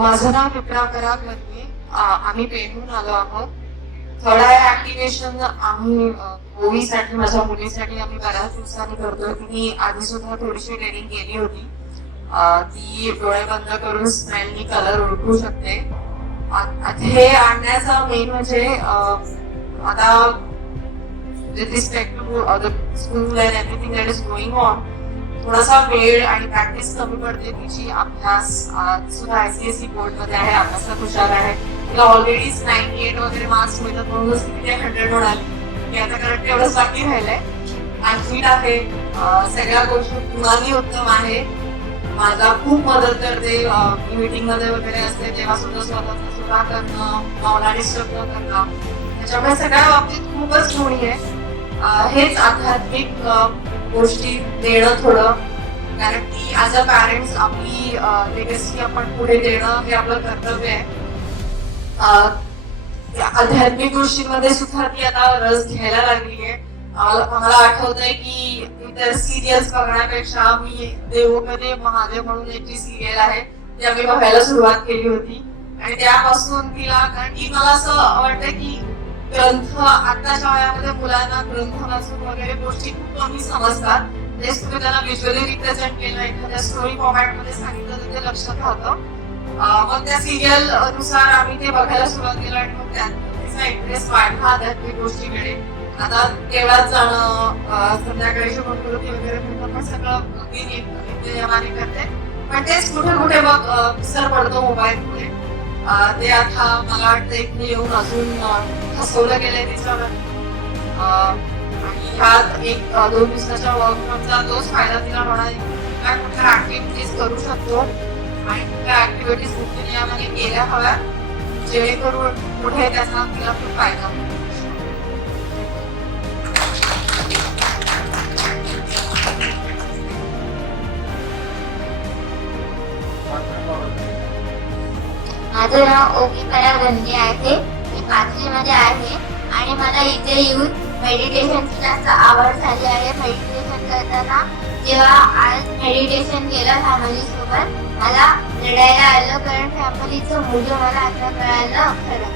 माझं नाव विप्रा कराग मध्ये आम्ही पेणहून आलो आहोत. थर्ड आय ऍक्टिव्हेशन आम्ही ओवीसाठी माझ्या मुलीसाठी आम्ही बऱ्याच दिवसांनी करतोय. तिने आधी सुद्धा थोडीशी ट्रेनिंग केली होती. ती डोळे बंद करून स्मेलनी कलर ओळखू शकते. हे आणण्याचा मेन म्हणजे आता with respect to the school and everything that is going on, थोडासा वेळ आणि प्रॅक्टिस कमी पडते तिची. अभ्यास सुद्धा ICSE बोर्ड मध्ये आहे, अभ्यासात हुशार आहे. तिला ऑलरेडी 98 वगैरे मार्क्स मिळतात म्हणूनच तिथे 100 म्हणाली की आता करंट एवढंच बाकी राहिलंय. आणि आहे सगळ्या गोष्टी पुन्हाही उत्तम आहे. माझा खूप मदत करते. मीटिंग मध्ये वगैरे असते तेव्हा सुद्धा स्वतःचा सुद्धा करणं, मावला डिस्टर्ब न करणं, त्याच्यामुळे सगळ्या बाबतीत खूपच गुणी आहे. हेच आध्यात्मिक गोष्टी देणं थोडं, कारण की ऍज अ पॅरेंट्स आपली लेगसी आपण पुढे देणं हे आपलं कर्तव्य आहे. आध्यात्मिक गोष्टींमध्ये सुद्धा ती आता रस घ्यायला लागली आहे. मला आठवतंय की इतर सिरियल्स बघण्यापेक्षा मी देवोमध्ये महादेव म्हणून एक जी सिरियल आहे ती आम्ही बघायला सुरुवात केली होती. आणि त्यापासून तिला, कारण की मला असं वाटतं की ग्रंथ आताच्या वयामध्ये मुलांना ग्रंथ वाचून वगैरे गोष्टी खूप कमी समजतात. तेच तुम्ही त्यांना व्हिज्युअली रिप्रेझेंट केलं, एखाद्या स्टोरी फॉर्मॅट मध्ये सांगितलं तर ते लक्षात राहतं. मग त्या सिरियल नुसार आम्ही ते बघायला सुरुवात केलं आणि मग त्यात तिचा इंटरेस्ट वाढला आध्यात्मिक गोष्टीकडे. आता देवळात जाणं, संध्याकाळी शुभकृती वगैरे पण सगळं अगदी नियमाने करते. पण तेच कुठे कुठे मग विसर पडतो मोबाईलमुळे. ते आता मला वाटतं एक येऊन अजून फसवलं गेलंय त्याच्यावर. आणि ह्यात एक 2 दिवसाच्या वर्कशॉपचा तोच फायदा तिला होणार आहे. कुठल्या कुठल्या ऍक्टिव्हिटीज करू शकतो आणि कुठल्या ऍक्टिव्हिटीज मुख्य नियमाने केल्या हव्या जेणेकरून पुढे त्याचा तिला खूप फायदा होईल. माझं नाव ओवी पराग गंगे आहे. मी 5वी मध्ये आहे आणि मला इथे येऊन मेडिटेशनची जास्त आवड झाली आहे. मेडिटेशन करताना जेव्हा आज मेडिटेशन केलं फॅमिली सोबत मला रडायला आलं, कारण फॅमिलीचं मूल्य मला आता कळालं खरं.